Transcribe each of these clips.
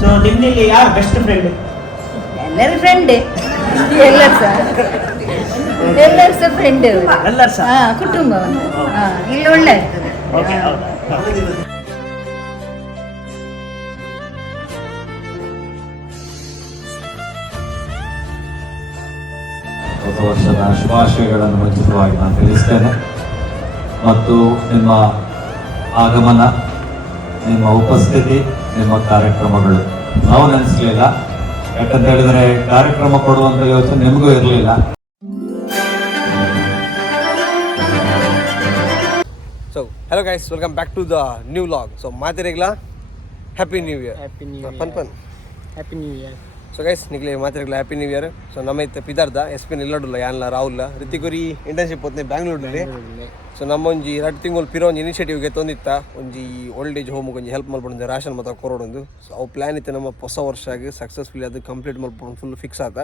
So ನಿಮ್ಮಲ್ಲಿ ಯಾರು best friend? ಎಲ್ಲರ ಫ್ರೆಂಡೇ, ಎಲ್ಲರೂ ಸಹ ಫ್ರೆಂಡ್, ಎಲ್ಲರೂ ಸಹ ಕುಟುಂಬ ಇಲ್ಲಿ ಒಳ್ಳೆ ಆಗ್ತದೆ. ಓಕೆ, ಹೌದಾ? ಹೊಸ ವರ್ಷದ ಶುಭಾಶಯಗಳನ್ನು ಮುಂಚಿತವಾಗಿ ನಾನು ತಿಳಿಸ್ತೇನೆ. ಮತ್ತು ನಿಮ್ಮ ಆಗಮನ, ನಿಮ್ಮ ಉಪಸ್ಥಿತಿ, ನಿಮ್ಮ ಕಾರ್ಯಕ್ರಮಗಳು ನಾವು ನೆನೆಸಲಿಲ್ಲ. ಯಾಕಂತ ಹೇಳಿದರೆ ಕಾರ್ಯಕ್ರಮ ಕೊಡುವಂಥ ಯೋಚನೆ ನಿಮಗೂ ಇರಲಿಲ್ಲ. So hello guys, welcome back to the new vlog. So ಮಾತಿರೆಗ್ಲ happy new year. Happy new year. So guys ನಿಕ್ಲೆ ಮಾತಿರೆಗ್ಲ ಹ್ಯಾಪಿ ನ್ಯೂ ಇಯರ್. ಸೊ ನಮ್ಮ ಇತ್ತೆ ಪಿದಾರ್ದ ಎಸ್ ಪಿ ನಿಲ್ಲಡುಲ್ಲ ಯಾನ್ಲ ರಾಹುಲ್ಲ ರಿತಿಗುರಿ ಇಂಟರ್ನ್ಶಿಪ್ ಹೊತ್ತನೆ ಬ್ಯಾಂಗ್ಳೂರಲ್ಲಿ. ಸೊ ನಮ್ಮ ಒಂಜಿ 2 ತಿಂಗಳು ಪಿರೋ ಒಂದು ಇನಿಷಿಯೇಟಿವ್ಗೆ ತೊಂದಿತ್ತ ಒಂಜಿ ಓಲ್ಡ್ ಏಜ್ ಹೋಮ್ಗೆ ಒಂಜಿ ಹೆಲ್ಪ್ ಮಾಡ್ಬಿಡೋದು, ರಾಷನ್ ಮತ್ತು ಕೊರೋಡೊಂದು. ಸೊ ಅವು ಪ್ಲ್ಯಾನ್ ಇತ್ತು ನಮ್ಮ ಹೊಸ ವರ್ಷ ಆಗಿ ಸಕ್ಸಸ್ಫುಲಿ ಅದು ಕಂಪ್ಲೀಟ್ ಮಾಡ್ಕೊಂಡು ಫುಲ್ ಫಿಕ್ಸ್ ಆತ.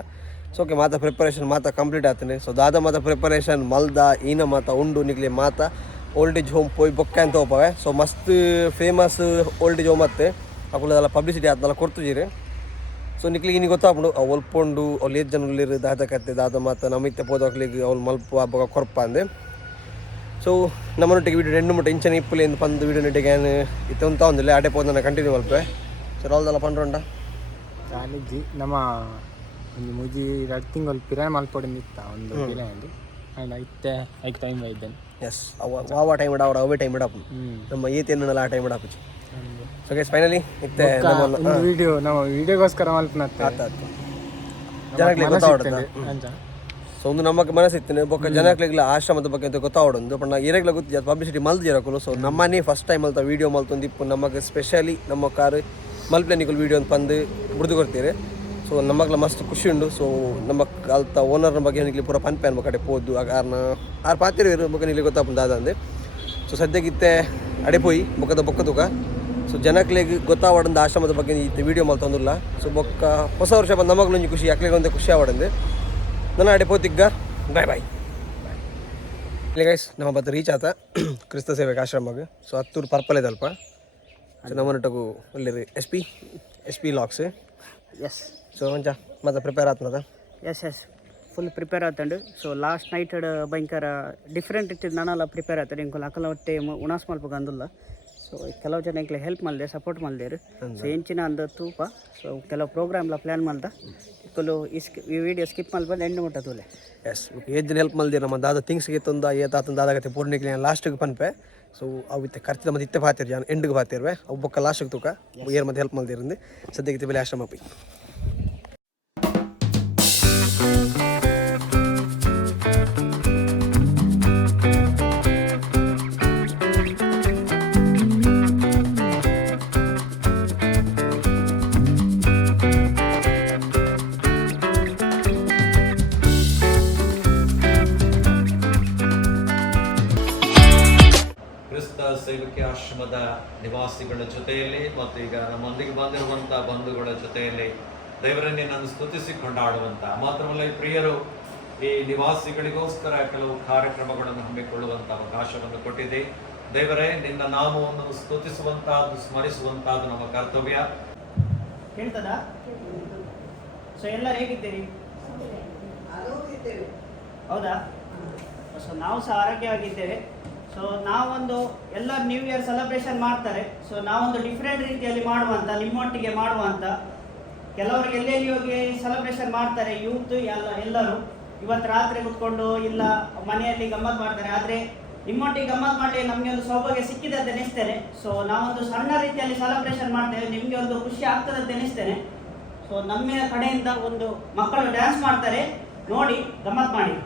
ಸೊ ಓಕೆ ಮಾತ ಪ್ರಿಪರೇಷನ್ ಮಾತ ಕಂಪ್ಲೀಟ್ ಆಗ್ತಾನೆ. ಸೊ ದಾದ ಮಾತ ಪ್ರಿಪರೇಷನ್ ಮಲ್ದ ಈನ ಮಾತ ಉಂಡು ನಿಕ್ಲೆ ಮಾತ ಓಲ್ಡ್ ಏಜ್ ಹೋಮ್ ಪೋಯ್ ಬೊಕ್ಕ ಅಂತ ಹೋಗ್ತವೆ. ಸೊ ಮಸ್ತ್ ಫೇಮಸ್ ಓಲ್ಡ್ ಏಜ್ ಹೋಮ್ ಮತ್ತೆ ಅವುಗಳದೆಲ್ಲ ಪಬ್ಲಿಸಿಟಿ ಅದನ್ನೆಲ್ಲ ಕೊಡ್ತಿದ್ದೀರಿ. ಸೊ ನಿಕ್ಲಿಗೆ ಇನ್ನು ಗೊತ್ತಾಗ್ಬಿಡು ಅವು ಒಲ್ಪೊಂಡು ಅವ್ರು 8 ಜನ ಉಳ್ಳಿರು ದಾದ ಕತ್ತೆ ದಾದ ಮಾತು ನಮಿತ್ತೆ ಪೋದಕ್ಲಿಗೆ ಅವ್ರು ಮಲ್ಪ ಹಬ್ಬ ಕೊರಪ ಅಂದೆ. ಸೊ ನಮ್ಮನೊಟ್ಟಿಗೆ ವೀಡಿಯೋ 2 ಮುಟ್ಟ ಇಂಚನೆ ಇಪ್ಪಲಿ ಎಂದು ಪಂದು ವೀಡಿಯೋ ನೊಟ್ಟಿಗೆ ಏನು ಇತ್ತು ಅಂತ ಒಂದಿಲ್ಲ ಅಡೆ ಪೋದ ನಾನು ಕಂಟಿನ್ಯೂ ಮಲ್ಪೆ. ಸರ್ ಅವಲ್ದೆಲ್ಲ ಪಂಡ್ರೋಂಡ ಕಾಲೇಜಿ ನಮ್ಮ ಒಂದು ಮುಜಿ 2 ತಿಂಗಳು ಪಿರಾನ್ ಮಲ್ಪೊಡಿನಿತ್ತ ಒಂದು ಪಿರಾಂಡು ಅಂಡ್ ಇತ್ತೆ ಐಕ್ ಟೈಮ್ ಇದ್ದೇನೆ. ಎಸ್ ಅವ ಟೈಮ್ ಇಡ ಅವೇ ಟೈಮ್ ಇಡಪ್ಪ ನಮ್ಮ ಏತೇನಲ್ಲ ಆ ಟೈಮ್ ಇಡಪ್ಪ. ಸೊ ಗೈಸ್ ಫೈನಲಿ ಇತ್ತೆ ಒಂದು ವಿಡಿಯೋ ನಾವು ವಿಡಿಯೋಗೋಸ್ಕರ ಮಲ್ಪನತ್ತೆ ಜನಕ್ಕೆ ಗೊತ್ತಾವಡ್ದ. ಸೊ ಒಂದು ನಮಗೆ ಮನಸ್ಸಿತ್ತು ಬೊಕ್ಕ ಜನಕ್ಲಿಗ್ಲ ಆಶ್ರಮದ ಬಗ್ಗೆ ಅಂತ ಗೊತ್ತಾವಡೊಂದು ಬಟ್ ನಾ ಏರೆಗ್ಲ ಗೊತ್ತಿದ್ದ ಪಬ್ಲಿಸಿಟಿ ಮಲ್ದಿರಕಲು. ಸೊ ನಮ್ಮನೇ ಫಸ್ಟ್ ಟೈಮ್ ಅಲ್ತ ವೀಡಿಯೋ ಮಲ್ತೊಂದು ಇಪ್ಪು ನಮಗೆ ಸ್ಪೆಷಲಿ ನಮ್ಮ ಕಾರು ಮಲ್ಪ್ಲೆನಿಕಲ್ ವೀಡಿಯೋ ಅಂತ ಬಂದು ಬಿಡ್ದು ಕೊಡ್ತೀರಿ. ಸೊ ನಮಗ್ಲ ಮಸ್ತ್ ಖುಷಿ ಉಂಡು. ಸೊ ನಮ್ಮ ಅಲ್ತ ಓನರ್ನ ಬಗ್ಗೆ ನಿಕ್ಲಿ ಪೂರ ಪನ್ಪೆ ಅನ್ಬ ಕಡೆ ಪೋದು ಕಾರಣ ಆರು ಪಾತಿರು ಬಗ್ಗೆ ನಿಲ್ಲಿ ಗೊತ್ತಾಗ್ತದೆ ಅದಂದೆ. ಸೊ ಸದ್ಯಕ್ಕಿತ್ತೆ ಅಡೆ ಪೋಯಿ ಬೊಕ್ಕದ ಬೊಕ್ಕ ತುಕ. ಸೊ ಜನಕ್ಲಿಗೆ ಗೊತ್ತಾವಡಂದು ಆಶ್ರಮದ ಬಗ್ಗೆ ಇತ್ತು ವೀಡಿಯೋ ಮಲ್ತೊಂದಿಲ್ಲ. ಸೊ ಬೊಕ್ಕ ಹೊಸ ವರ್ಷ ಬಂದು ನಮಗ್ಲೊಂದು ಖುಷಿ ಅಕ್ಲಿಗೆ ಒಂದು ಖುಷಿ ಆವಡಂದೆ ನನ್ನ ಅಡೆ ಪೋತಿಗ್ಗ ಬಾಯ್ ಬಾಯ್. ಇಲ್ಲಿ ಗೈಸ್ ನಮ್ಮ ಬತ್ತ ರೀಚ್ ಆತ ಕ್ರಿಸ್ತ ಸೇವೆಗೆ ಆಶ್ರಮಕ್ಕೆ. ಸೊ ಹತ್ತೂರು ಪರ್ಪಲ್ ಇದಲ್ಪ. ಸೊ ನಮ್ಮನೊಟ್ಟಗು ಒಳ್ಳೆ ಎಸ್ ಪಿ ಲಾಕ್ಸ್. ಎಸ್. ಸೊ ಒಂಚ ಮತ್ತೆ ಪ್ರಿಪೇರ್ ಆತ್ನದ. ಎಸ್ ಫುಲ್ ಪ್ರಿಪೇರ್ ಆತಂಡು. ಸೊ ಲಾಸ್ಟ್ ನೈಟ್ ಭಯಂಕರ ಡಿಫ್ರೆಂಟ್ ಇಟ್ಟಿದ್ದು ನಾನೆಲ್ಲ ಪ್ರಿಪೇರ್ ಆಗ್ತದೆ ಇಂಕೊಲ್ಲ ಅಕಲ ಒಟ್ಟೆ ಉಣಾಸ್ ಮಲ್ಪಗ ಅಂದಿಲ್ಲ. ಸೊ ಕೆಲವು ಜನ ಇಂಕ್ಲೆ ಹೆಲ್ಪ್ ಮಾಡಿದೆ, ಸಪೋರ್ಟ್ ಮಾಡಿದೇರು. ಸೊ ಎಂಚಿನ ಅಂದ ತೂಪ. ಸೊ ಕೆಲವು ಪ್ರೋಗ್ರಾಮ್ಲ ಪ್ಲ್ಯಾನ್ ಮಾಡ್ದ ಇಕ್ಕಲು ಈ ವಿಡಿಯೋ ಸ್ಕಿಪ್ ಮಲ್ಪಂದು ಎಂಡು ಮುಟ್ಟ ತೂಲೆ. ಎಸ್ ಏಜ್ ಹೆಲ್ಪ್ ಮಲ್ದಿರ ನಮ್ಮ ದಾದ ಥಿಂಗ್ಸ್ಗೆ ತಂದ ಏತಾತನ ದಾದಾಗತ್ತೆ ಪೂರ್ಣಿಗೆ ಲಾಸ್ಟಿಗೆ ಪನ್ಪೆ. ಸೊ ಅವು ಇತ್ತೆ ಖರ್ಚಿದ ಮತ್ತೆ ಇತ್ತೆ ಪಾತಿರ್ ಜಾನ ಎಂಡಿಗೆ ಪಾತಿರ್ವೆ ಅವು ಬೊಕ್ಕ ಲಾಸ್ಟಿಗೆ ತೂಕ ಏರ್ ಮತ್ತೆ ಹೆಲ್ಪ್ ಮಲ್ದಿರಂದು ಸದ್ಯಕ್ಕೆ ಬೆಲೆ ಆಶ್ರಮ ಪೈ. ಸೇವಕಿ ಆಶ್ರಮದ ನಿವಾಸಿಗಳ ಜೊತೆಯಲ್ಲಿ ಮತ್ತು ಈಗ ನಮ್ಮೊಂದಿಗೆ ಬಂದಿರುವಂಥ ಬಂಧುಗಳ ಜೊತೆಯಲ್ಲಿ ದೇವರನ್ನೇ ನಾನು ಸ್ತುತಿಸಿ ಕೊಂಡಾಡುವಂಥ ಮಾತ್ರವಲ್ಲ ಈ ಪ್ರಿಯರು ಈ ನಿವಾಸಿಗಳಿಗೋಸ್ಕರ ಕೆಲವು ಕಾರ್ಯಕ್ರಮಗಳನ್ನು ಹಮ್ಮಿಕೊಳ್ಳುವಂಥ ಅವಕಾಶವನ್ನು ಕೊಟ್ಟಿದೆ. ದೇವರೇ ನಿನ್ನ ನಾಮವನ್ನು ಸ್ತುತಿಸುವಂತಹದ್ದು ಸ್ಮರಿಸುವಂತಹದ್ದು ನಮ್ಮ ಕರ್ತವ್ಯ. ಹೇಳ್ತದಾ? ಸೊ ಎಲ್ಲರೂ ಹೇಗಿದ್ದೀರಿ? ಹೌದಾ? ಸೊ ನಾವು ಸಹ ಆರೋಗ್ಯವಾಗಿದ್ದೇವೆ. ಸೊ ನಾವೊಂದು ಎಲ್ಲ ನ್ಯೂ ಇಯರ್ ಸೆಲೆಬ್ರೇಷನ್ ಮಾಡ್ತಾರೆ. ಸೊ ನಾವೊಂದು ಡಿಫ್ರೆಂಟ್ ರೀತಿಯಲ್ಲಿ ಮಾಡುವಂಥ ನಿಮ್ಮೊಟ್ಟಿಗೆ ಮಾಡುವಂಥ ಕೆಲವರಿಗೆ ಎಲ್ಲೆಲ್ಲಿ ಹೋಗಿ ಸೆಲೆಬ್ರೇಷನ್ ಮಾಡ್ತಾರೆ ಯೂತ್ ಎಲ್ಲರೂ ಇವತ್ತು ರಾತ್ರಿ ಕೂತ್ಕೊಂಡು ಇಲ್ಲ ಮನೆಯಲ್ಲಿ ಗಮ್ಮತ್ತು ಮಾಡ್ತಾರೆ. ಆದರೆ ನಿಮ್ಮೊಟ್ಟಿಗೆ ಗಮ್ಮತ್ತು ಮಾಡಲಿ ನಮಗೆ ಒಂದು ಸೌಭಾಗ್ಯ ಸಿಕ್ಕಿದೆ ಅಂತ ಎನಿಸ್ತೇನೆ. ಸೊ ನಾವೊಂದು ಸಣ್ಣ ರೀತಿಯಲ್ಲಿ ಸೆಲೆಬ್ರೇಷನ್ ಮಾಡ್ತೇವೆ, ನಿಮಗೆ ಒಂದು ಖುಷಿ ಆಗ್ತದೆ ಅಂತ ಎನಿಸ್ತೇನೆ. ಸೊ ನಮ್ಮ ಕಡೆಯಿಂದ ಒಂದು ಮಕ್ಕಳು ಡ್ಯಾನ್ಸ್ ಮಾಡ್ತಾರೆ, ನೋಡಿ ಗಮ್ಮತ್ತು ಮಾಡಿ.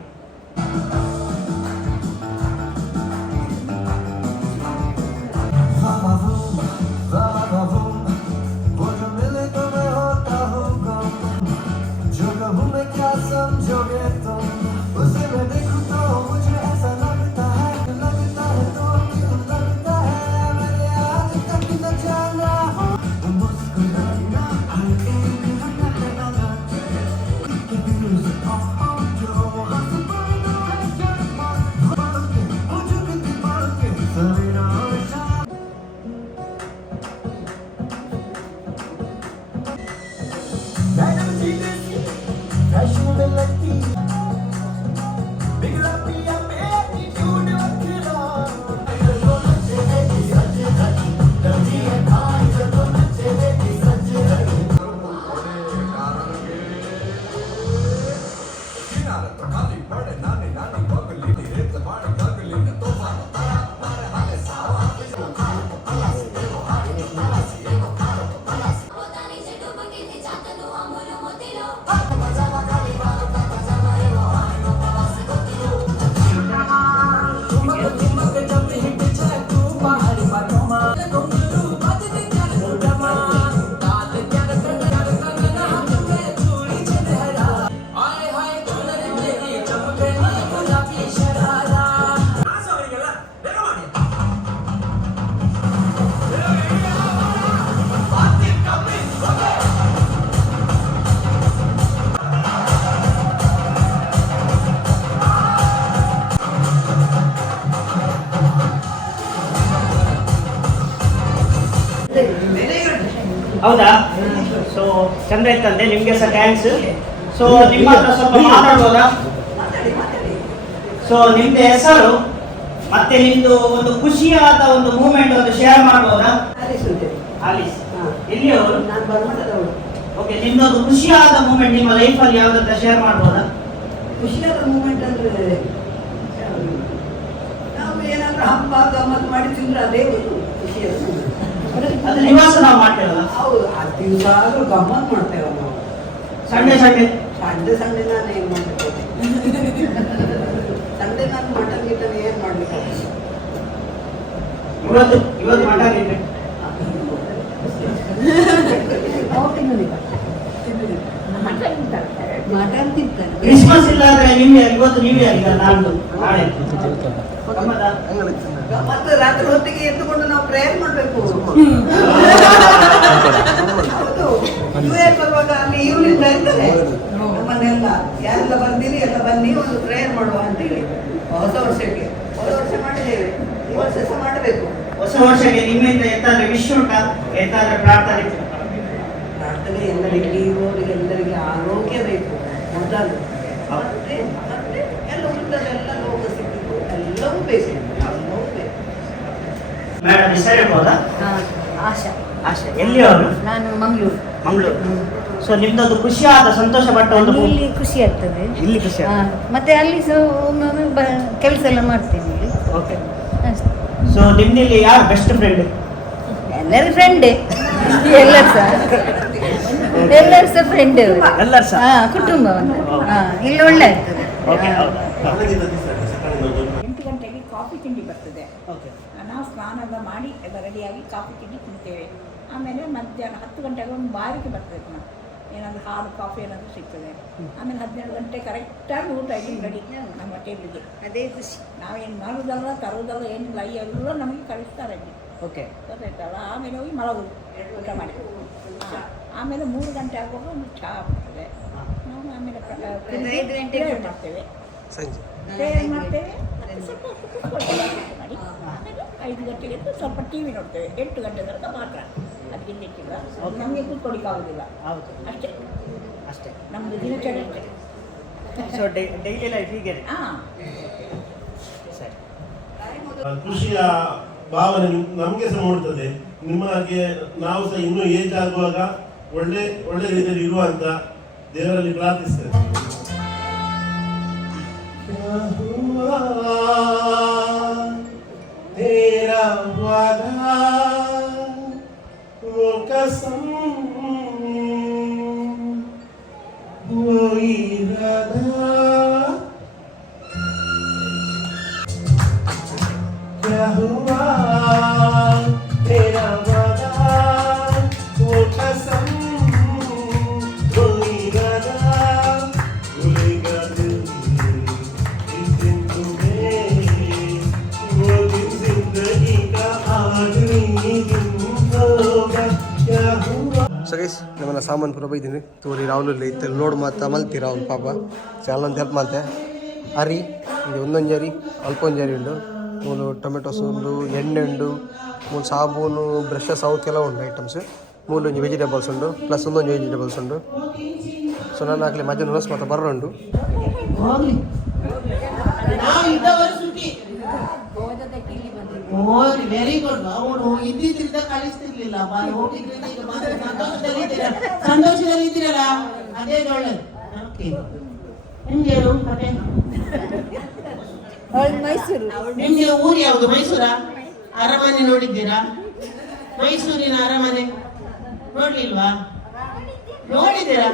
ಹೌದಾ? ಸೊ ಚಂದ ಇತ್ತಂತೆ, ನಿಮಗೆ ಸಹ ಥ್ಯಾಂಕ್ಸ್. ಸೊ ನಿಮ್ಮ ಹತ್ರ ಸ್ವಲ್ಪ ಮಾತಾಡ್ಬೋದಾ? ಸೊ ನಿಮ್ದು ಹೆಸರು ಮತ್ತೆ ನಿಮ್ದು ಒಂದು ಖುಷಿಯಾದ ಒಂದು ಮೂಮೆಂಟ್ ಒಂದು ಶೇರ್ ಮಾಡ್ಬೋದಾ? ಆಲಿಸ್, ಎಲ್ಲಿಯವರು? ಓಕೆ, ನಿಮ್ದೊಂದು ಖುಷಿಯಾದ ಮೂಮೆಂಟ್ ನಿಮ್ಮ ಲೈಫಲ್ಲಿ ಯಾವ್ದಂತ ಶೇರ್ ಮಾಡ್ಬೋದಾ? ಖುಷಿಯಾದ ಮೂಮೆಂಟ್ ಅಂದ್ರೆ ನಾವು ಏನಾದ್ರೂ ಹಬ್ಬ ಗಮ್ಮತ್ ಮಾಡಿ ತಿಂದ್ರೆ ಅದೇ ಖುಷಿಯಾದ ಮೂಮೆಂಟ್. ಅದು ನಿವಾಸ ನಾವು ಮಾಡ್ತೇವಲ್ಲ? ಹೌದು, ಆ ದಿವಸ ಆದ್ರೂ ಗಮ್ಮತ್ ಮಾಡ್ತೇವೆ ನಾವು. ಸಂಡೆ ಸಂಡೆ ಸಂಡೆ ನಾನು ಏನ್ ಮಾಡ್ಬೇಕು, ಸಂಡೆ ನಾನು ಮಟನ್ ಗಿಟನ್ ಏನ್ ಮಾಡ್ಬೇಕು. ಇವತ್ತು ಮಟನ್ ಇದೆ. ಮಟನ್ ತಿಂತಾರೆ. ಕ್ರಿಸ್ಮಸ್ ಇಲ್ಲ ಅಂದ್ರೆ ನ್ಯೂ ಇಯರ್, ಇವತ್ತು ನ್ಯೂ ಇಯರ್ ಇಲ್ಲ, ನಾಡ್ದು ನಾಳೆ ಮತ್ತು ರಾತ್ರಿ ಹೊತ್ತಿಗೆ ಎದ್ದುಕೊಂಡು ನಾವು ಪ್ರೇಯರ್ ಮಾಡ್ಬೇಕು. ಹೌದು, ನ್ಯೂ ಇಯರ್ ಬರುವಾಗ ಅಲ್ಲಿ ಈವ್ನಿಂಗ್ ಇರ್ತಾರೆ ನಮ್ಮನ್ನೆಲ್ಲ, ಯಾರೆಲ್ಲ ಬಂದಿರಿ ಎಲ್ಲ ಬನ್ನಿ ಒಂದು ಪ್ರೇಯರ್ ಮಾಡುವ ಅಂತೇಳಿ ಹೊಸ ವರ್ಷಕ್ಕೆ. ಹೊಸ ವರ್ಷ ಮಾಡಿದ್ದೇವೆ, ಈ ವರ್ಷ ಸಹ ಮಾಡಬೇಕು. ಹೊಸ ವರ್ಷಕ್ಕೆ ನಿಮ್ಮಿಂದ ಎಂತಾದ್ರೆ ವಿಶ್ ಉಂಟಾ? ಎಂತಾದ್ರೆ ಪ್ರಾರ್ಥನೆ? ಪ್ರಾರ್ಥನೆ ಎಲ್ಲರಿಗೆ, ಇರುವವರಿಗೆ ಎಲ್ಲರಿಗೆ ಆರೋಗ್ಯ ಬೇಕು ಮೊದಲು, ಮತ್ತೆ ಮತ್ತೆ ಎಲ್ಲ ಉಳಿದದೆಲ್ಲ ಲೋಕ ಸಿಕ್ಕಿದ್ದು ಎಲ್ಲವೂ ಬೇಕು, ಎಲ್ಲವೂ ಬೇಕು. ಮೇಡಮ್ ಹೆಸರು ಹೇಳ್ಬೋದಾ? ಆಶಾ. ಆಶಾ, ಎಲ್ಲಿಯವರು? ನಾನು ಮಂಗಳೂರು. ಮಂಗಳೂರು. ಸೊ ನಿಮ್ದೊಂದು ಖುಷಿಯಾದ ಸಂತೋಷ ಪಟ್ಟ ಒಂದು ಇಲ್ಲಿ ಖುಷಿ ಆಗ್ತದೆ. ಇಲ್ಲಿ ಖುಷಿ ಮತ್ತೆ ಅಲ್ಲಿ ಸಹ ಒಮ್ಮೊಮ್ಮೆ ಕೆಲಸ ಎಲ್ಲ ಮಾಡ್ತೀನಿ ಇಲ್ಲಿ. ಓಕೆ. ಅಷ್ಟೇ. ಸೊ ನಿಮ್ದಿಲ್ಲಿ ಯಾರು ಬೆಸ್ಟ್ ಫ್ರೆಂಡ್? ಎಲ್ಲರೂ ಫ್ರೆಂಡೇ, ಎಲ್ಲರೂ ಸಹ ಫ್ರೆಂಡ್, ಎಲ್ಲರೂ ಸಹ ಕುಟುಂಬ ಒಂದು. ಇಲ್ಲಿ ಒಳ್ಳೆ ಆಗ್ತದೆ. ಓಕೆ, ಹೌದಾ? 8 ಗಂಟೆಗೆ ಕಾಫಿ ತಿಂಡಿ ಬರ್ತದೆ. ಓಕೆ. ನಾವು ಸ್ನಾನ ಎಲ್ಲ ಮಾಡಿ ಎಲ್ಲ ರೆಡಿಯಾಗಿ ಕಾಫಿ ತಿಂಡಿ ತಿಂತೇವೆ. ಆಮೇಲೆ ಮಧ್ಯಾಹ್ನ 10 ಗಂಟೆಗೆ ಒಂದು ಬಾರಿಗೆ ಬರ್ತದೆ ಪುನಃ, ಏನಾದರೂ ಹಾಲು ಕಾಫಿ ಏನಾದರೂ ಸಿಗ್ತದೆ. ಆಮೇಲೆ 12 ಗಂಟೆ ಕರೆಕ್ಟಾಗಿ ಊಟ ಇಲ್ಲಿ ರೆಡಿ ನಮ್ಮ ಟೇಬಲ್ಗೆ. ಅದೇ ಖುಷಿ. ನಾವೇನು ಮಾಡೋದಲ್ಲ ತರೋದಲ್ಲ ಏನಿಲ್ಲ, ಎಲ್ಲ ನಮಗೆ ಕಳಿಸ್ತಾರೆ ಅಲ್ಲಿ. ಓಕೆ. ಗೊತ್ತಾಯ್ತಲ್ಲ? ಆಮೇಲೆ ಹೋಗಿ ಮಲಗೋದು ಊಟ ಮಾಡಿ. ಆಮೇಲೆ 3 ಗಂಟೆ ಆಗುವಾಗ ಒಂದು ಚಹಾ ಬರ್ತದೆ. ನಾವು ಆಮೇಲೆ ಪ್ರೇಯರ್ ಮಾಡ್ತೇವೆ. ಪ್ರೇಯರ್ ಮಾಡ್ತೇವೆ, ಸ್ವಲ್ಪ ಕೂತ್ಕೊಳ್ತೇವೆ ಮಾಡಿ. ಆಮೇಲೆ 5 ಗಂಟೆಗೆ ಸ್ವಲ್ಪ ಟಿ ವಿ ನೋಡ್ತೇವೆ. 8 ಗಂಟೆ ತನಕ ಮಾತ್ರ, ಅದಕ್ಕೆ ಹೆಚ್ಚಿಲ್ಲ. ನಮಗೆ ಕೂತ್ಕೊಳ್ಳಿಕ್ಕೆ ಆಗೋದಿಲ್ಲ. ಹೌದು, ಅಷ್ಟೇ ಅಷ್ಟೇ ನಮ್ಮದು ದಿನಚರಿ ಅಷ್ಟೇ. ಸೊ ಡೈಲಿ ಲೈಫ್ ಹೀಗೆ. ಹಾಂ, ಸರಿ. ಖುಷಿಯ ಭಾವನೆ ನಮಗೆ ಸಹ ಮೂಡ್ತದೆ. ನಿಮ್ಮ ಹಾಗೆ ನಾವು ಸಹ ಇನ್ನೂ ಏಜ್ ಆಗುವಾಗ ಒಳ್ಳೆ ಒಳ್ಳೆ ರೀತಿಯಲ್ಲಿ ಇರುವಂತ ದೇವರಲ್ಲಿ ಪ್ರಾರ್ಥಿಸ್ತೇವೆ. तेरा वादा वो कसम वो इरादा क्या हुआ तेरा वादा वो कसम वो इरादा भूलेगा दिल इस दिन तुम्हें वो दिन जिंदगी का आखिरी दिन होगा क्या हुआ. ಸೊ ಗೈಸ್ ನಮ್ಮನ್ನ ಸಾಮಾನು ಪೂರ ಬೈದೀನಿ ತೋರಿ ರಾಹುಲ್ ಇತ್ತು ಲೋಡ್ ಮಾತಾ ಮಲ್ತೀರ ಅವ್ನು ಪಾಪ ಚಾಲಂತ ಹೆಲ್ಪ್ ಮಾಡ್ತೆ ಅರಿ ಇದು ಒಂದೊಂಜರಿ ಅಲ್ಪೊಂಜರಿ ಉಂಡು ಮೂಲು ಟೊಮೆಟೊಸ್ ಉಂಡು ಎಣ್ಣೆ ಉಂಡು ಮೂಲು ಸಾಬೂನು ಬ್ರಷಸ್ ಅವು ಕೆಲವು ಉಂಡು ಐಟಮ್ಸ್ ಮೂಲು ಒಂಜಿ ವೆಜಿಟೇಬಲ್ಸ್ ಉಂಡು ಪ್ಲಸ್ ಒಂದೊಂದು ವೆಜಿಟೇಬಲ್ಸ್ ಉಂಡು. ಸೊ ನಾನು ಆಗಲಿ ಮಧ್ಯಾಹ್ನ ಹೊಸ ಮಾತ್ರ ಬರೋಂಡು ವೆರಿ ಗುಡ್. ಅವನು ಇದ್ದಿದ್ರಿಂದ ಕಳಿಸ್ತಿರ್ಲಿಲ್ಲ, ಹೋಗಿದ್ರಿಂದ ಈಗ ಸಂತೋಷದಲ್ಲಿ ಇದ್ದೀರಲ್ಲ, ಅದೇ ಒಳ್ಳೇದು. ನಿಮ್ಗೆ ಮೈಸೂರು. ನಿಮ್ಗೆ ಊರು ಯಾವುದು? ಮೈಸೂರಾ? ಅರಮನೆ ನೋಡಿದ್ದೀರಾ? ಮೈಸೂರಿನ ಅರಮನೆ ನೋಡ್ಲಿಲ್ವಾ? ನೋಡಿದ್ದೀರಾ?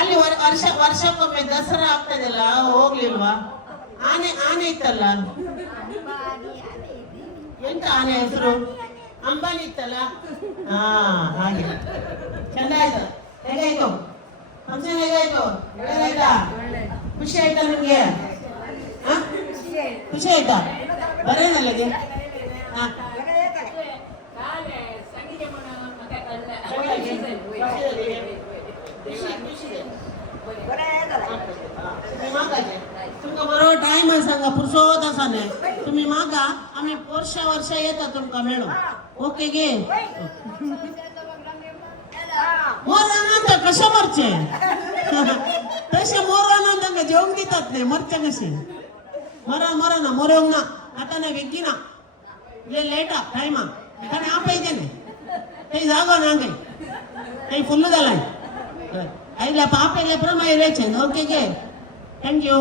ಅಲ್ಲಿ ವರ್ಷಕ್ಕೊಮ್ಮೆ ದಸರಾ ಆಗ್ತದಲ್ಲ, ಹೋಗ್ಲಿಲ್ವಾ? ಆನೆ ಇತ್ತಲ್ಲ, ಎಂತ ಆನೆ ಹೆಸರು? ಅಂಬಾನಿ ಇತ್ತಲ್ಲ. ಹಾಗೆ ಚಂದ ಆಯ್ತು. ಹೇಗಾಯ್ತು ಫಂಕ್ಷನ್? ಹೇಗಾಯ್ತು? ಒಳ್ಳೇದಾಯ್ತಾ? ಖುಷಿ ಆಯ್ತಾ ನಿಮ್ಗೆ? ಖುಷಿ ಆಯ್ತಾ? ಬರೋದಲ್ಲದೆ तुमका बरोबर टाइम सांगा पुरुषोत असाने तुम्ही मागा आम्ही वर्षा येता तुमका मेळो. ओके गे. मोरानंद कशा मरचे तसे मोरानंद जेवण घेतात नाही मरच्या कसे मरा ना मोरवंग ना आता ना वेगी ना लेटा टाइमा కానీ ఆపైతేనే काही जागो ना काही फुल्ल झालाय आईला पापेले प्रमाणे रेचे ओके गे थँक्यू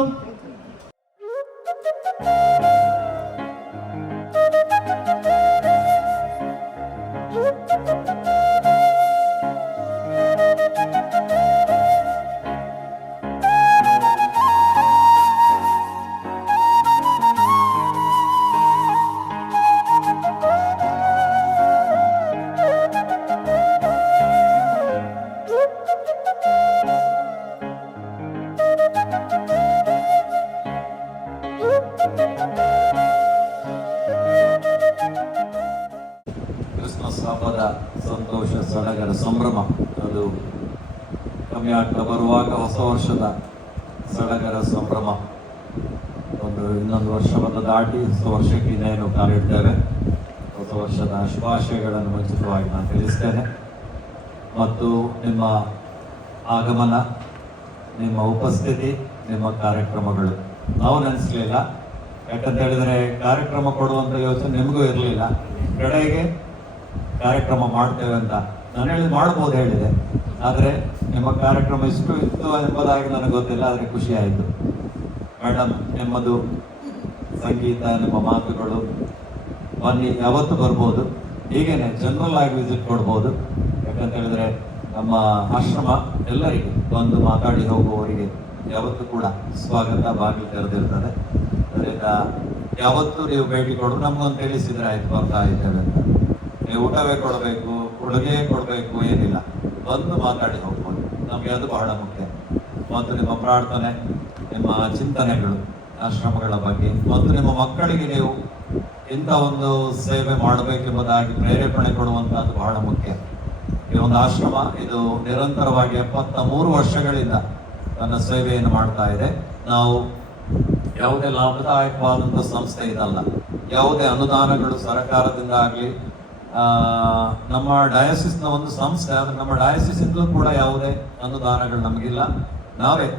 ಕ್ರಿಸ್ಮಸ್ ಹಬ್ಬದ ಸಂತೋಷ ಸಡಗರ ಸಂಭ್ರಮ ಅದು ಕಮ್ಮಿ ಆಗ್ತಾ ಬರುವಾಗ ಹೊಸ ವರ್ಷದ ಸಡಗರ ಸಂಭ್ರಮ ಇನ್ನೊಂದು ವರ್ಷವನ್ನು ದಾಟಿ ಹೊಸ ವರ್ಷಕ್ಕೆ ಇನ್ನೇನು ಕಾಲಿಡ್ತೇವೆ. ಹೊಸ ವರ್ಷದ ಶುಭಾಶಯಗಳನ್ನು ಮುಂಚಿತವಾಗಿ ನಾನು ತಿಳಿಸ್ತೇನೆ. ಮತ್ತು ನಿಮ್ಮ ಆಗಮನ, ನಿಮ್ಮ ಉಪಸ್ಥಿತಿ, ನಿಮ್ಮ ಕಾರ್ಯಕ್ರಮಗಳು ನಾವು ನೆನೆಸಲಿಲ್ಲ. ಯಾಕಂತ ಹೇಳಿದರೆ ಕಾರ್ಯಕ್ರಮ ಕೊಡುವಂಥ ಯೋಚನೆ ನಿಮಗೂ ಇರಲಿಲ್ಲ. ಕಡೆಗೆ ಕಾರ್ಯಕ್ರಮ ಮಾಡ್ತೇವೆ ಅಂತ ನಾನು ಮಾಡ್ಬೋದು ಹೇಳಿದೆ, ಆದರೆ ನಿಮ್ಮ ಕಾರ್ಯಕ್ರಮ ಇಷ್ಟು ಇತ್ತು ಎಂಬುದಾಗಿ ನನಗೆ ಗೊತ್ತಿಲ್ಲ. ಆದರೆ ಖುಷಿ ಆಯಿತು ಮೇಡಮ್, ನಿಮ್ಮದು ಸಂಗೀತ, ನಿಮ್ಮ ಮಾತುಗಳು, ಬನ್ನಿ ಯಾವತ್ತು ಬರ್ಬೋದು. ಹೀಗೇನೆ ಜನರಲ್ ಆಗಿ ವಿಸಿಟ್ ಕೊಡ್ಬೋದು. ಯಾಕಂತ ಹೇಳಿದ್ರೆ ನಮ್ಮ ಆಶ್ರಮ ಎಲ್ಲರಿಗೆ ಬಂದು ಮಾತಾಡಿ ಹೋಗುವವರಿಗೆ ಯಾವತ್ತೂ ಕೂಡ ಸ್ವಾಗತ, ಬಾಗಿಲು ತೆರೆದಿರ್ತದೆ. ಅದರಿಂದ ಯಾವತ್ತೂ ನೀವು ಭೇಟಿ ಕೊಡು, ನಮ್ಗೊಂದು ತಿಳಿಸಿದ್ರೆ ಆಯ್ತು ಬರ್ತಾ ಇದ್ದೇವೆ ಅಂತ. ನೀವು ಊಟವೇ ಕೊಡಬೇಕು, ಉಡುಗೆ ಕೊಡಬೇಕು ಏನಿಲ್ಲ, ಬಂದು ಮಾತಾಡಿ ಹೋಗ್ಬೋದು. ನಮಗೆ ಅದು ಬಹಳ ಮುಖ್ಯ. ಮತ್ತು ನಿಮ್ಮ ಪ್ರಾರ್ಥನೆ, ನಿಮ್ಮ ಚಿಂತನೆಗಳು ಆಶ್ರಮಗಳ ಬಗ್ಗೆ, ಮತ್ತು ನಿಮ್ಮ ಮಕ್ಕಳಿಗೆ ನೀವು ಇಂಥ ಒಂದು ಸೇವೆ ಮಾಡಬೇಕೆಂಬುದಾಗಿ ಪ್ರೇರೇಪಣೆ ಕೊಡುವಂಥದ್ದು ಬಹಳ ಮುಖ್ಯ. ಈ ಒಂದು ಆಶ್ರಮ ಇದು ನಿರಂತರವಾಗಿ 73 ವರ್ಷಗಳಿಂದ ತನ್ನ ಸೇವೆಯನ್ನು ಮಾಡ್ತಾ ಇದೆ. ನಾವು ಯಾವುದೇ ಲಾಭದಾಯಕವಾದಂಥ ಸಂಸ್ಥೆ ಇದಲ್ಲ. ಯಾವುದೇ ಅನುದಾನಗಳು ಸರ್ಕಾರದಿಂದ ಆಗಲಿ, ನಮ್ಮ ಡಯಾಸಿಸ್ನ ಒಂದು ಸಂಸ್ಥೆ, ಆದರೆ ನಮ್ಮ ಡಯಾಸಿಸ್ನಿಂದಲೂ ಕೂಡ ಯಾವುದೇ ಅನುದಾನಗಳು ನಮಗಿಲ್ಲ. ನಾವೇ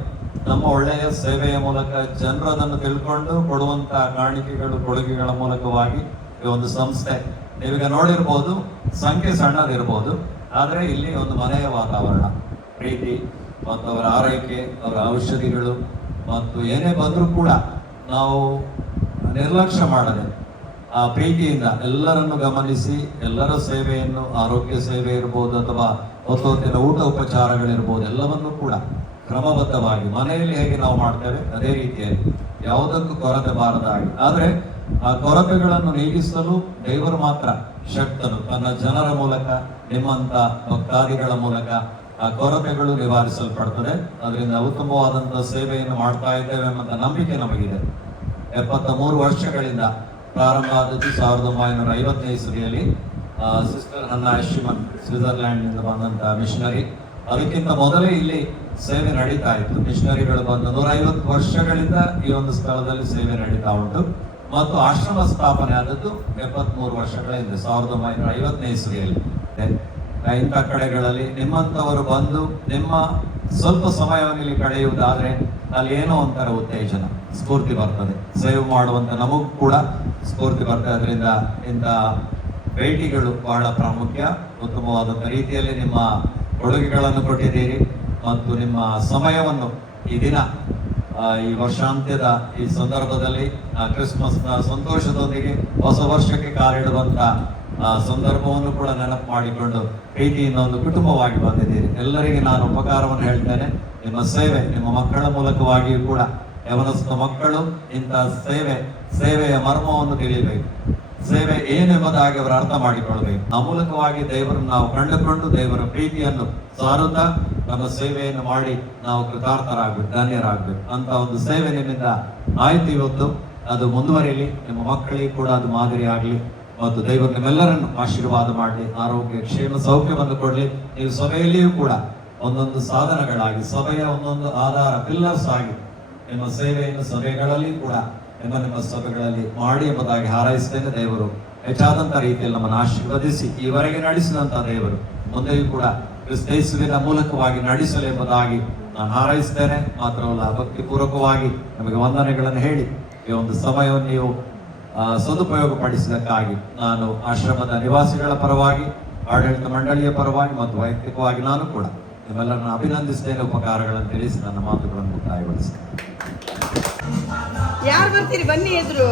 ನಮ್ಮ ಒಳ್ಳೆಯ ಸೇವೆಯ ಮೂಲಕ ಜನರು ಅದನ್ನು ತಿಳ್ಕೊಂಡು ಕೊಡುವಂಥ ಕಾಣಿಕೆಗಳು, ಕೊಡುಗೆಗಳ ಮೂಲಕವಾಗಿ ಈ ಒಂದು ಸಂಸ್ಥೆ, ನೀವೀಗ ನೋಡಿರ್ಬೋದು, ಸಂಖ್ಯೆ ಸಣ್ಣದಿರ್ಬೋದು, ಆದರೆ ಇಲ್ಲಿ ಒಂದು ಮನೆಯ ವಾತಾವರಣ, ಪ್ರೀತಿ ಮತ್ತು ಅವರ ಆರೈಕೆ, ಅವರ ಔಷಧಿಗಳು, ಮತ್ತು ಏನೇ ಬಂದರೂ ಕೂಡ ನಾವು ನಿರ್ಲಕ್ಷ್ಯ ಮಾಡದೆ ಆ ಪ್ರೀತಿಯಿಂದ ಎಲ್ಲರನ್ನು ಗಮನಿಸಿ, ಎಲ್ಲರ ಸೇವೆಯನ್ನು, ಆರೋಗ್ಯ ಸೇವೆ ಇರ್ಬೋದು ಅಥವಾ ಹೊತ್ತಿನ ಊಟ ಉಪಚಾರಗಳಿರ್ಬೋದು, ಎಲ್ಲವನ್ನೂ ಕೂಡ ಕ್ರಮಬದ್ಧವಾಗಿ ಮನೆಯಲ್ಲಿ ಹೇಗೆ ನಾವು ಮಾಡ್ತೇವೆ ಅದೇ ರೀತಿಯಲ್ಲಿ ಯಾವುದಕ್ಕೂ ಕೊರತೆ ಬಾರದಾಗಿ. ಆದರೆ ಆ ಕೊರತೆಗಳನ್ನು ನೀಗಿಸಲು ದೇವರು ಮಾತ್ರ ಶಕ್ತನು. ತನ್ನ ಜನರ ಮೂಲಕ, ನಿಮ್ಮಂತ ಭಕ್ತಾದಿಗಳ ಮೂಲಕ ಆ ಕೊರತೆಗಳು ನಿವಾರಿಸಲ್ಪಡ್ತದೆ. ಅದರಿಂದ ಉತ್ತಮವಾದಂತಹ ಸೇವೆಯನ್ನು ಮಾಡ್ತಾ ಇದ್ದೇವೆ ಎಂಬ ನಂಬಿಕೆ ನಮಗಿದೆ. 73 ವರ್ಷಗಳಿಂದ ಪ್ರಾರಂಭ ಆದದ್ದು 1950ನೇ ಇಸವಿಯಲ್ಲಿ ಸಿಸ್ಟರ್ ಹನ್ನಾ ಎಶ್ಮನ್, ಸ್ವಿಟ್ಜರ್ಲ್ಯಾಂಡ್ನಿಂದ ಬಂದಂತಹ ಮಿಷನರಿ. ಅದಕ್ಕಿಂತ ಮೊದಲೇ ಇಲ್ಲಿ ಸೇವೆ ನಡೀತಾ ಇತ್ತು. ಮಿಷನರಿಗಳು ಬಂದು 150 ವರ್ಷಗಳಿಂದ ಈ ಒಂದು ಸ್ಥಳದಲ್ಲಿ ಸೇವೆ ನಡೀತಾ ಉಂಟು. ಮತ್ತು ಆಶ್ರಮ ಸ್ಥಾಪನೆ ಆದದ್ದು 73 ವರ್ಷಗಳ ಹಿಂದೆ 1950ನೇ ಇಸವಿಯಲ್ಲಿ. ಇಂಥ ಕಡೆಗಳಲ್ಲಿ ನಿಮ್ಮಂಥವರು ಬಂದು ನಿಮ್ಮ ಸ್ವಲ್ಪ ಸಮಯವನ್ನು ಇಲ್ಲಿ ಕಳೆಯುವುದಾದ್ರೆ ಅಲ್ಲಿ ಏನೋ ಒಂಥರ ಉತ್ತೇಜನ, ಸ್ಫೂರ್ತಿ ಬರ್ತದೆ. ಸೇವೆ ಮಾಡುವಂತ ನಮಗೂ ಕೂಡ ಸ್ಫೂರ್ತಿ ಬರ್ತದೆ. ಅದರಿಂದ ಇಂಥ ಭೇಟಿಗಳು ಬಹಳ ಪ್ರಾಮುಖ್ಯ. ಉತ್ತಮವಾದಂಥ ರೀತಿಯಲ್ಲಿ ನಿಮ್ಮ ಕೊಡುಗೆಗಳನ್ನು ಕೊಟ್ಟಿದ್ದೀರಿ ಮತ್ತು ನಿಮ್ಮ ಸಮಯವನ್ನು ಈ ದಿನ, ಈ ವರ್ಷಾಂತ್ಯದ ಈ ಸಂದರ್ಭದಲ್ಲಿ ಕ್ರಿಸ್ಮಸ್ನ ಸಂತೋಷದೊಂದಿಗೆ ಹೊಸ ವರ್ಷಕ್ಕೆ ಕಾಲಿಡುವಂತ ಸಂದರ್ಭವನ್ನು ಕೂಡ ನೆನಪು ಮಾಡಿಕೊಂಡು ಪ್ರೀತಿಯಿಂದ ಒಂದು ಕುಟುಂಬವಾಗಿ ಬಂದಿದ್ದೀರಿ. ಎಲ್ಲರಿಗೆ ನಾನು ಉಪಕಾರವನ್ನು ಹೇಳ್ತೇನೆ. ನಿಮ್ಮ ಸೇವೆ, ನಿಮ್ಮ ಮಕ್ಕಳ ಮೂಲಕವಾಗಿಯೂ ಕೂಡ ಯವನಸ್ಥ ಮಕ್ಕಳು ಇಂಥ ಸೇವೆಯ ಮರ್ಮವನ್ನು ತಿಳಿಯಬೇಕು. ಸೇವೆ ಏನೆಂಬುದಾಗಿ ಅವರು ಅರ್ಥ ಮಾಡಿಕೊಳ್ಬೇಕು. ಆ ಮೂಲಕವಾಗಿ ದೇವರನ್ನು ನಾವು ಕಂಡುಕೊಂಡು ದೇವರ ಪ್ರೀತಿಯನ್ನು ಸಾರುತ್ತಾ ನಮ್ಮ ಸೇವೆಯನ್ನು ಮಾಡಿ ನಾವು ಕೃತಾರ್ಥರಾಗಬೇಕು, ಧನ್ಯರಾಗಬೇಕು ಅಂತ ಒಂದು ಸೇವೆ ನಿಮ್ಮಿಂದ ಆಯ್ತು. ಇವತ್ತು ಅದು ಮುಂದುವರಿಯಲಿ, ನಿಮ್ಮ ಮಕ್ಕಳಿಗೆ ಕೂಡ ಅದು ಮಾದರಿ ಆಗಲಿ ಮತ್ತು ದೇವರು ನಿಮ್ಮೆಲ್ಲರನ್ನು ಆಶೀರ್ವಾದ ಮಾಡಲಿ, ಆರೋಗ್ಯ ಕ್ಷೇಮ ಸೌಖ್ಯವನ್ನು ಕೊಡಲಿ. ನೀವು ಸಭೆಯಲ್ಲಿಯೂ ಕೂಡ ಒಂದೊಂದು ಸಾಧನಗಳಾಗಿ, ಸಭೆಯ ಒಂದೊಂದು ಆಧಾರ ಪಿಲ್ಲರ್ಸ್ ಆಗಿ ನಿಮ್ಮ ಸೇವೆಯನ್ನು ಸಭೆಗಳಲ್ಲಿ ಕೂಡ ನಿಮ್ಮ ಸಭೆಗಳಲ್ಲಿ ಮಾಡಿ ಎಂಬುದಾಗಿ ಹಾರೈಸ್ತೇನೆ. ದೇವರು ಹೆಚ್ಚಾದಂಥ ರೀತಿಯಲ್ಲಿ ನಮ್ಮನ್ನು ಆಶೀರ್ವದಿಸಿ ಈವರೆಗೆ ನಡೆಸಿದಂಥ ದೇವರು ಮುಂದೆಯೂ ಕೂಡ ಕ್ರಿಸ್ತೇಸುವಿನ ಮೂಲಕವಾಗಿ ನಡೆಸಲು ಎಂಬುದಾಗಿ ನಾನು ಹಾರೈಸ್ತೇನೆ. ಮಾತ್ರವಲ್ಲ, ಭಕ್ತಿಪೂರ್ವಕವಾಗಿ ನಮಗೆ ವಂದನೆಗಳನ್ನು ಹೇಳಿ ಈ ಒಂದು ಸಮಯವನ್ನು ನೀವು ಸದುಪಯೋಗ ಪಡಿಸಿದ್ದಕ್ಕಾಗಿ ನಾನು ಆಶ್ರಮದ ನಿವಾಸಿಗಳ ಪರವಾಗಿ, ಆಡಳಿತ ಮಂಡಳಿಯ ಪರವಾಗಿ ಮತ್ತು ವೈಯಕ್ತಿಕವಾಗಿ ನಾನು ಕೂಡ ನಿಮ್ಮೆಲ್ಲರನ್ನು ಅಭಿನಂದಿಸ್ತೇನೆ. ಉಪಕಾರಗಳನ್ನು ತಿಳಿಸಿ ನನ್ನ ಮಾತುಗಳನ್ನು ಮುಕ್ತಾಯಗೊಳಿಸ್ತೇನೆ. ಯಾರು ಬರ್ತೀರಿ ಬನ್ನಿ ಎದುರು.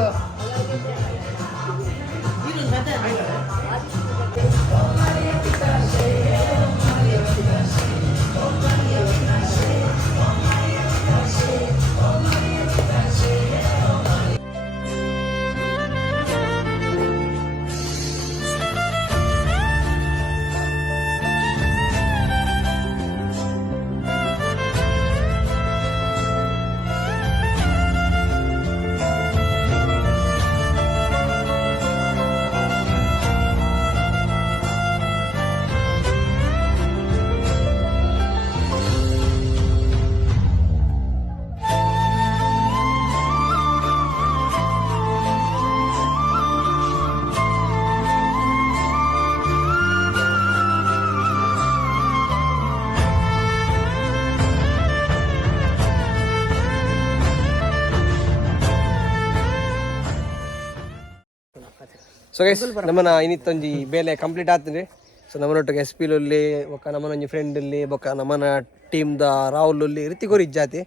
ಸೊ ಗೈಸ್ ನಮ್ಮನ ಇನ್ನಿತ್ತೊಂಜಿ ಬೇಲೆ ಕಂಪ್ಲೀಟ್ ಆಗ್ತದೆ. ಸೊ ನಮ್ಮನೊಟ್ಟಿಗೆ SP ಲೊಲ್ಲಿ ಬೊಕ್ಕ ನಮ್ಮನ ಒಂಜಿ ಫ್ರೆಂಡಲ್ಲಿ ಬೊಕ್ಕ ನಮ್ಮನ ಟೀಮ್ದ ರಾಹುಲಲ್ಲಿ ರೀತಿ ಕೊರಿ ಜಾತಿ.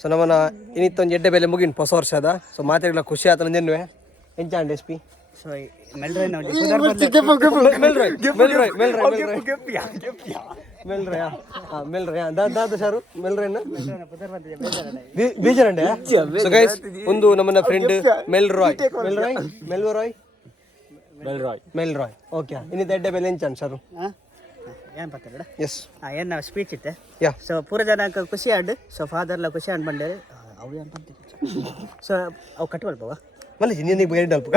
ಸೊ ನಮ್ಮನ ಇನ್ನಿತ್ತೊಂಜಿ ಎಡ್ಡೆ ಬೇಲೆ ಮುಗಿನ್ ಹೊಸ ವರ್ಷದ. ಸೊ ಮಾತಾಡಲ ಖುಷಿ ಆತನ ಜನ್ವೆ ಎಂಚಾಂಡ್ SP. ಸೊ ಮೆಲ್ರೈ ಬೇಜಾರಂಡೆ. ಸೊ ಗೈಸ್ ಒಂದು ನಮ್ಮನ ಫ್ರೆಂಡ್ ಮೆಲ್ರಾಯ್ ಓಕೆ ಇನ್ನಿದ್ದ ಎಡ್ಡೆ ಬೇಲೆ ಎಂಚಾಂಡ್ ಸರ್ ಏನು ಪತ್ತಾಡ ಎಸ್ ಏನು ಸ್ಪೀಚ್ ಇತ್ತೆ. ಯಾ ಸೊ ಪೂರ ಜನಕ್ಕೆ ಖುಷಿ ಆಡ್. ಸೊ ಫಾದರ್ಲ ಖುಷಿ ಆಡ್ ಬಂಡೇರಿ ಅವು ಏನು ಪಂತೀರಿ. ಸೊ ಅವು ಕಟ್ಕೊಳ್ಬೋವಾ ಮಲ್ಲಿ ನೀನು ಬೇರೆ ಅಲ್ಪ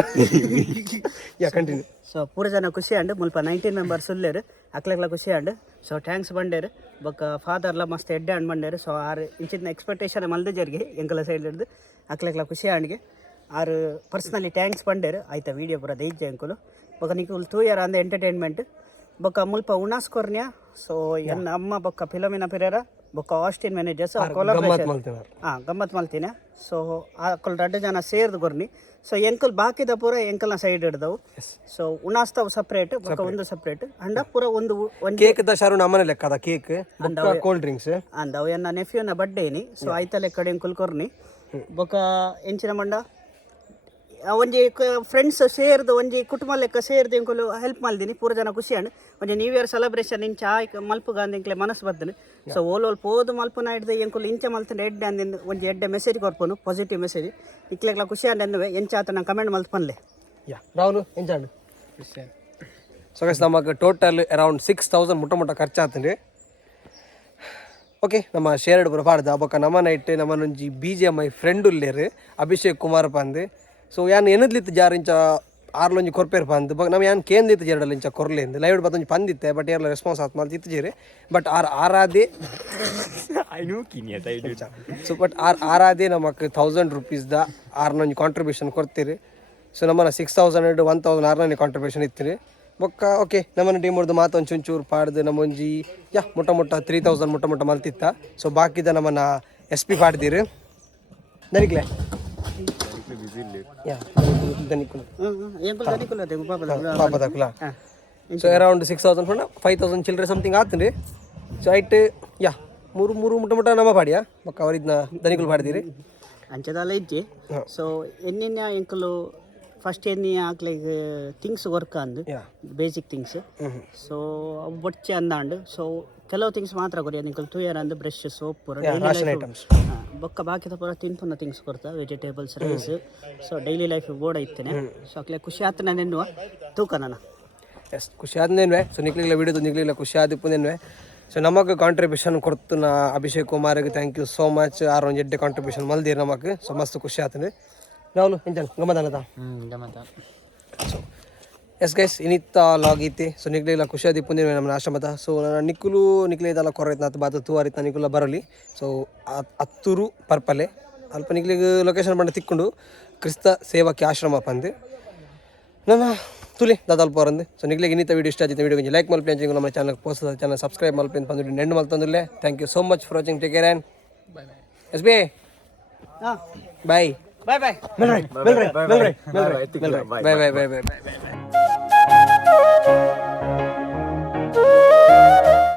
ಯಾ ಕಂಟಿನ್ಯೂ. ಸೊ ಪೂರ ಜನ ಖುಷಿ ಅಂಡ್ ಮುಲ್ಪ 19 ಮೆಂಬರ್ಸ್ ಉಲ್ಲೇರು ಅಕ್ಲೆಗ್ಲ ಖುಷಿ ಅಂಡ್. ಸೊ ಥ್ಯಾಂಕ್ಸ್ ಬಂಡೇರು ಬೊಕ್ಕ ಫಾದರ್ಲ ಮಸ್ತ್ ಎಡ್ಡೆ ಅಂಡ್ ಬಂಡೇರು. ಸೊ ಆರು ಇಂಚಿನ ಎಕ್ಸ್ಪೆಕ್ಟೇಷನ್ ಮಲ್ದಿಜರಿಗೆ ಎಂಕಲ ಸೈಡ್ ಹಿಡ್ದು ಅಕ್ಲೆಗ್ಲ ಖುಷಿ ಅಂಡ್ಗೆ ಆರು ಪರ್ಸ್ನಲಿ ಥ್ಯಾಂಕ್ಸ್ ಬಂಡೇರು ಆಯ್ತಾ. ವೀಡಿಯೋ ಪೂರ ದೈಜ್ಯ ಅಂಕುಲು ಬೊಕ್ಕ ನಿಕುಲ್ 2 year ಅಂದ ಎಂಟರ್ಟೈನ್ಮೆಂಟ್ ಬೊಕ್ಕ ಮುಲ್ಪ ಉಣಾಸ್ಕೊರ್ನ್ಯ. ಸೊ ಎನ್ನ ಅಮ್ಮ ಬೊಕ್ಕ ಫಿಲಮಿನ ಪಿರೇರ ಬೊಕ್ಕ ಆಸ್ಟಿನ್ ಮ್ಯಾನೇಜರ್ಸ್ ಗಮ್ಮತ್ ಮಲ್ತಿನ. ಸೊ ಅಕ್ಕಲ್ 2 ಜನ ಸೇರ್ದು ಕೊರ್ನಿ. ಸೊ ಎಂಕಲ್ ಬಾಕಿದ ಪೂರ ಎಂಕಲ್ನ ಸೈಡ್ ಹಿಡ್ದವು. ಸೊ ಉಣಾಸ್ತವು ಸಪ್ರೇಟ್ ಬೊಕ್ಕ ಒಂದು ಸಪ್ರೇಟ್ ಅಂಡ ಪೂರ ಒಂದು ಕೇಕ್ ದ ಶಾರು ನಮ್ಮನೆ ಲೆಕ್ಕದ ಕೇಕ್ ಕೋಲ್ಡ್ ಡ್ರಿಂಕ್ಸ್ ಅಂದವು ಎನ್ನ ನೆಫ್ಯೂನ ಬಡ್ಡೇನಿ. ಸೊ ಆಯ್ತ ಲೆಕ್ಕಡೆ ಎಂಕುಲ್ ಕೊರ್ನಿ ಬೊಕ್ಕ ಎಂಚಿನ ಮಂಡ ಒಂಜಿ ಫ್ರೆಂಡ್ಸ್ ಸೇರ್ದು ಒಂಜಿ ಕುಟುಂಬ ಲೆಕ್ಕ ಸೇರ್ದು ಎಂಕುಲು ಹೆಲ್ಪ್ ಮಲ್ದಿನಿ. ಪೂರ ಜನ ಖುಷಿ ಅಂಡ್ ಒಂಜಿ ನ್ಯೂ ಇಯರ್ ಸೆಲೆಬ್ರೇಷನ್ ಇಂಚ ಮಲ್ಪುಗ ಅಂದ ಎಂಕ್ಲೆ ಮನಸ್ಸು ಬರ್ತದೆ. ಸೊ ಓಲ್ ಪೋದು ಮಲ್ಪುನ ಹಿಡ್ದು ಎಂಕುಲು ಇಂಚ ಮಲ್ತಂಡು ಎಡ್ಡೆ ಅಂದಿಂದ ಒಂಜಿ ಎಡ್ಡೆ ಮೆಸೇಜ್ ಕೊರ್ಪನು ಪಾಸಿಟಿವ್ ಮೆಸೇಜ್ ಇಕ್ಲೆಗ್ಲ ಖುಷಿ ಅಂಡ್ ಅಂದುವೆ ಎಂಚ ಆತ ನಂಗೆ ಕಮೆಂಟ್ ಮಲ್ಪನ್ಲೆ ಯಾ ರಾಹುಲ್ ಎಂಚಾಂಡು. ಸೊ ಗೈಸ್ ನಮಗೆ ಟೋಟಲ್ ಅರೌಂಡ್ 6,000 ಮುಟ್ಟ ಖರ್ಚು ಆಗ್ತದೆ. ಓಕೆ ನಮ್ಮ ಶೇರ್ಡ್ ಪೂರ ಪಾಡ್ದ ಬೊಕ್ಕ ನಮ್ಮ ನೈಟ್ ನಮ್ಮನೊಂಜಿ BGMI ಫ್ರೆಂಡ್ ಉಲ್ಲೇರು ಅಭಿಷೇಕ್ ಕುಮಾರ್ ಪಂದ್. ಸೊ ಯಾನ್ ಎನದ್ಲಿತ್ತು ಜಾರ್ ಇಂಚ ಆರ್ಲೊಂಜಿ ಕೊರ್ಪೇರ್ ಪಂದ್ ಬೊಕ್ಕ ನಮ್ಮ ಯಾನ್ ಕೇಂದಿತ್ತು ಜೇರಡಲ್ಲ ಇಂಚ ಕೊರ್ಲೆಂದು ಲೈವ್ ಬತ್ತೊಂಜಿ ಪಂದಿತ್ತೆ ಬಟ್ ಯಾರ್ಲ ರೆಸ್ಪಾನ್ಸ್ ಆತ್ ಮಾಲ್ ತಿತ್ತುಜೇರಿ ಬಟ್ ಆರಾದೆ ಸೊ ಬಟ್ ಆರಾದೆ ನಮಕ್ 1000 ರೂಪೀಸ್ದ ಆರ್ನೊಂಜಿ ಕಾಂಟ್ರಿಬ್ಯೂಷನ್ ಕೊಡ್ತೀರಿ. ಸೊ ನಮ್ಮನ್ನ 6,000 1,000 ಆರ್ನೊಂಜಿ ಕಾಂಟ್ರಿಬ್ಯೂಷನ್ ಇತ್ತೀರಿ ಬೊಕ್ಕ ಓಕೆ ನಮ್ಮನ್ನ ಟೀಮ್ ಹೊಡ್ದು ಮಾತೊಂದು ಚುಂಚೂರು ಪಾಡ್ದು ನಮ್ಮೊಂಜಿ ಮುಟ್ಟ 3,000 ಮುಟ್ಟ ಮಲ್ತಿತ್ತ. ಸೊ ಬಾಕಿದ ನಮ್ಮನ್ನ SP ಪಾಡ್ದಿರಿ ನನಗ್ಲೆ ಸೊ ಅರೌಂಡ್ 6,000 5,000 ಚಿಲ್ಲರೆ ಸಮಥಿಂಗ್ ಆತಂರಿ. ಸೊ ಐಟ್ ಯಾ ಮೂರು ಮುಟ್ಟ ನಮ್ಮ ಪಾಡಿಯಾ ಬೊಕ್ಕ ಅವರಿದ್ನ ದನಿಗಳು ಪಾಡ್ದಿರಿ ಅಂಚದಲ್ಲ ಇಜ್ಜಿ. ಸೊ ಎನ್ನಿನ ಎಂಕಲು ಫಸ್ಟ್ ಎನ್ನಿ ಹಾಕ್ಲಿಕ್ಕೆ ಥಿಂಗ್ಸ್ ವರ್ಕ್ ಅಂದು ಬೇಸಿಕ್ ಥಿಂಗ್ಸ್. ಸೊ ಅವು ಬೊಚ್ಚೆ ಅಂದಾಂಡು. ಸೊ ಕೆಲವು ಥಿಂಗ್ಸ್ ಮಾತ್ರ ಕೊರಿ ನಿಂಕಲ್ 2 year ಅಂದು ಬ್ರಷ್ ಸೋಪ್ ಪೂರ ಬೊಕ್ಕ ಬಾಕಿದ ಪೂರ ತಿನ್ಪುನ ಥಿಂಗ್ಸ್ ಕೊಡ್ತಾ vegetables rice. So daily life bored ಇತ್ತೇನೆ. ಸೊ ಅಕ್ಲೆ ಖುಷಿ ಆತನ ನೆನ್ನುವ ತೂಕ ನಾನು ಎಸ್ ಖುಷಿ ಆದ್ನೇನ್ವೆ. ಸೊ ನಿಕ್ಲಿಲ್ಲ ವಿಡಿಯೋದು ನಿಕ್ಲಿಲ್ಲ ಖುಷಿ ಆದಿಪ್ಪನೇನ್ವೆ. ಸೊ ನಮಗೆ ಕಾಂಟ್ರಿಬ್ಯೂಷನ್ ಕೊಡ್ತು ನಾ ಅಭಿಷೇಕ್ ಕುಮಾರ್ಗೆ ಥ್ಯಾಂಕ್ ಯು ಸೋ ಮಚ್. ಆರೊಂದು ಎಡ್ಡೆ ಕಾಂಟ್ರಿಬ್ಯೂಷನ್ ಮಲ್ದಿರಿ ನಮಗೆ. ಸೊ ಮಸ್ತ್ ಖುಷಿ ಆತಂದ್ರೆ ರಾಹುಲ್ ಎಂಚಲ್ ಗಮತ ಸೊ ಎಸ್ ಗೈಸ್ ಇನ್ನಿತ್ತ ಲಾಗ್ ಐತಿ. ಸೊ ನಿಕ್ಲಿಲ್ಲ ಖುಷಿ ಆದಿಪ್ಪಂದಿನ ನಮ್ಮ ಆಶ್ರಮದ. ಸೊ ನಾನು ನಿಕ್ಲೆ ಇದೆಲ್ಲ ಕೊರೈತೆ ನಾ ಬಾತ ತೂವಾರಿತ ನಿಕ್ಲ ಬರಲಿ. ಸೊ ಹತ್ತೂರು ಪರ್ಪಲೆ ಅಲ್ಪ ನಿಕ್ಲಿಗೆ ಲೊಕೇಶನ್ ಬಂದು ತಿಕ್ಕೊಂಡು ಕ್ರಿಸ್ತ ಸೇವಕ್ಕೆ ಆಶ್ರಮ ಬಂದು ನನ್ನ ತುಲಿ ದಾದಾಲ್ ಪೋರಂದು ಸೊ ನಿಗ್ಲಿಗೆ ಇನ್ನಿತ ವಿಡಿಯೋ ಇಷ್ಟ ಆಯ್ತು ವಿಡಿಯೋ ಲೈಕ್ ಮಲ್ಪಿ ಅಂಚಿಂಗ್ ನಮ್ಮ ಚಾನಲ್ ಪೋಸ್ಟ್ ಚಾನಲ್ ಸಬ್ಸ್ಕ್ರೈಬ್ ಮಲ್ಪಿ ಅಂತ ಬಂದು ನೆಂಡು ಮಲ್ತಂದಿಲ್ಲ thank you so much for watching take care and S B bye bye bye bye bye bye bye bye bye